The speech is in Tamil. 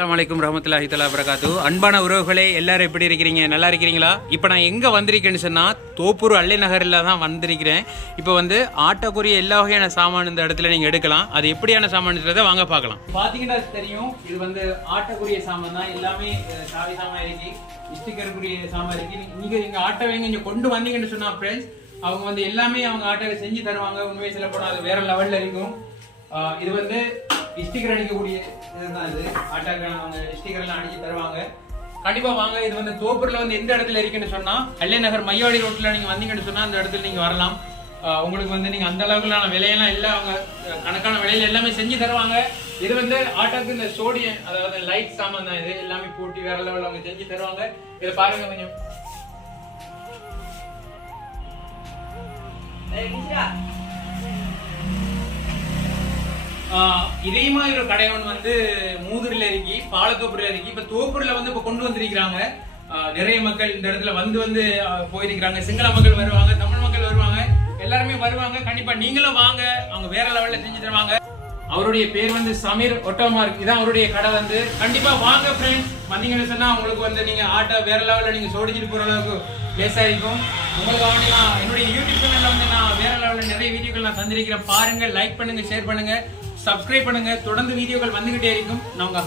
அஸ்லாம் வலைக்கும் ரஹமத்துல்லாஹி தலா பிரகாத்து அன்பான உறவுகளே எல்லாரும் எப்படி இருக்கிறீங்க? நல்லா இருக்கிறீங்களா? இப்போ நான் எங்கே வந்திருக்கேன்னு சொன்னால் தோப்பூர் அல்லை நகரில் தான் வந்திருக்கிறேன். இப்போ வந்து ஆட்டக்குரிய எல்லா வகையான சாமான் இந்த இடத்துல நீங்கள் எடுக்கலாம். அது எப்படியான சாமான்ன்றதை வாங்க பார்க்கலாம். பார்த்தீங்கன்னா தெரியும் இது வந்து ஆட்டக்குரிய சாமான் தான். எல்லாமே சாவி சாமான் இருக்கு ஸ்டிக்கருக்குரிய சாமான் இருக்கு. நீங்கள் நீங்கள் ஆட்டோவை இங்கே கொண்டு வந்தீங்கன்னு சொன்னால் ஃப்ரெண்ட்ஸ் அவங்க வந்து எல்லாமே அவங்க ஆட்டோவை செஞ்சு தருவாங்க. உண்மையை சொல்ல போனால் அது வேற லெவலில் இருக்கும். இது வந்து ஸ்டிக்கர் அடிக்கக்கூடிய இதுதான் இது. ஆட்டாக்கு அவங்க ஸ்டிக்கர்லாம் அடிச்சு தருவாங்க. கண்டிப்பா வாங்க இது வந்து தோப்பூர்ல வந்து எந்த இடத்துல இருக்குன்னு சொன்னா கல்யாண நகர் மையாடி ரோட்ல நீங்க வந்தீங்கன்னு சொன்னா அந்த இடத்துல நீங்க வரலாம். உங்களுக்கு வந்து நீங்க அந்த அளவுக்குலான விலையெல்லாம் இல்லை அவங்க கணக்கான விலையில எல்லாமே செஞ்சு தருவாங்க. இது வந்து ஆட்டோக்கு இந்த சோடியம் அதாவது லைட் சாமான் தான் இது. எல்லாமே போட்டி வேற லெவலில் அவங்க செஞ்சு தருவாங்க. இதை பாருங்க கொஞ்சம். ஆஹ் இதே மாதிரி ஒரு கடை ஒன்று வந்து மூதூர்ல இருக்கி பாலத்தோப்புல இருக்கி இப்ப தோப்பூர்ல வந்து இப்ப கொண்டு வந்திருக்கிறாங்க. நிறைய மக்கள் இந்த இடத்துல வந்து வந்து போயிருக்கிறாங்க. சிங்கள மக்கள் வருவாங்க தமிழ் மக்கள் வருவாங்க எல்லாருமே வருவாங்க. கண்டிப்பா நீங்களும் வாங்க. அவங்க வேற லெவல்ல செஞ்சு தருவாங்க. அவருடைய பேர் வந்து சமீர் ஒட்டோமார்க். இதான் அவருடைய கடை வந்து. கண்டிப்பா வாங்க ஃப்ரெண்ட்ஸ் வந்தீங்கன்னு சொன்னா உங்களுக்கு வந்து நீங்க ஆட்டோ வேற லெவல்ல நீங்க சோடிச்சிட்டு போற அளவுக்கு லேசா இருக்கும். உங்களுக்கு வந்து நான் என்னுடைய யூடியூப் சேனல்ல வந்து நான் வேற லெவல்ல நிறைய வீடியோக்கள் நான் தந்திருக்கிறேன். பாருங்க லைக் பண்ணுங்க ஷேர் பண்ணுங்க. சப்ஸ்கிரைப் பண்ணுங்க. தொடர்ந்து வீடியோக்கள் வந்துகிட்டே இருக்கும். நான் உங்க